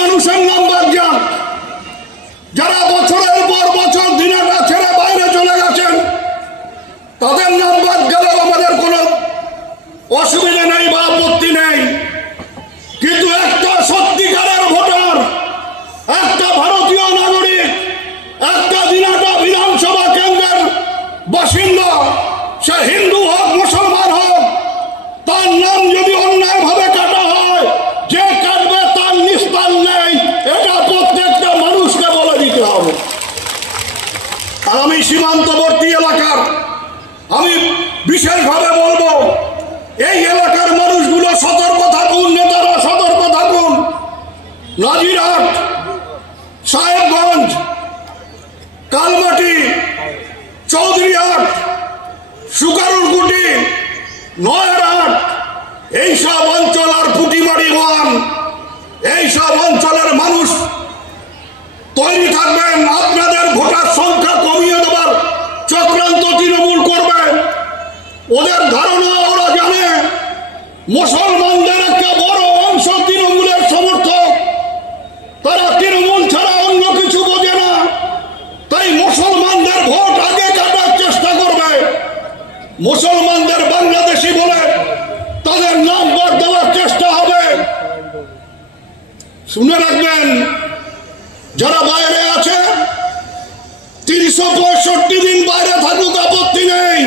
মানুষের নাম বাদ যান, যারা বছরের পর বছর দিনাটা ছেড়ে বাইরে চলে গেছেন তাদের নাম বাদ গেলেও আমাদের কোনো অসুবিধা নেই বা আপত্তি নেই। কিন্তু একটা সত্যিকারের ভোটার, একটা ভারতীয় নাগরিক, একটা দিনাটা বিধানসভা কেন্দ্রের বাসিন্দা, সে হিন্দু হোক মুসলমান হোক, তার নাম যদি অন্যায়ভাবে কাটা হয়, যে কাটবে তার নিস্তার নেই, এটা প্রত্যেকটা মানুষকে বলে দিতে হবে। আর আমি সীমান্তবর্তী এলাকার, আমি বিশেষভাবে বলবো, এই এলাকার মানুষগুলো সতর্ক থাকুন, নেতারা সতর্ক থাকুন। নাজিরহাট, সাহেবগঞ্জ, কালমাটি, চৌধুরীহাট, সুকারুরকুটি, নয়ারহাট, এইসব অঞ্চল আর পুটিমারি ওয়ান, এইসব অঞ্চলের মানুষ তৈরি থাকবেন। আপনাদের ভোটার সংখ্যা কমিয়ে দেবার চক্রান্ত তৃণমূল করবে। ওদের ধারণা, ওরা জানে মুসলমানদের একটা বড় অংশ তৃণমূলের সমর্থক, তারা তৃণমূল ছাড়া অন্য কিছু বোঝে না, তাই মুসলমানদের ভোট আগে কাটার চেষ্টা করবে। মুসলমানদের বাংলাদেশি বলে তাদের নাম বাদ দেওয়ার চেষ্টা হবে। শুনে রাখবেন, যারা বাইরে আছে 365 দিন বাইরে থাকুক, আপত্তি নেই।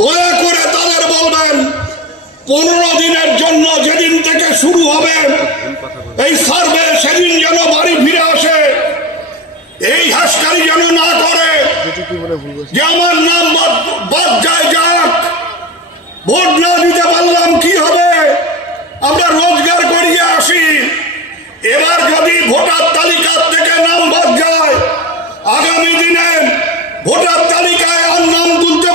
দয়া করে তাদের বলবেন 15 দিনের জন্য যেদিন থেকে শুরু হবে এই সার্ভে, সেদিন যেন বাড়ি ফিরে আসে। এই হাসকারি যেন না করে যে আমার নাম বাদ যায়, যাক, ভোট না দিতে পারলাম কি হবে, আমরা রোজগার করিয়ে আসি। এবার যদি ভোটার তালিকার থেকে নাম বাদ যায়, আগামী দিনে ভোটার তালিকায় আর নাম তুলতে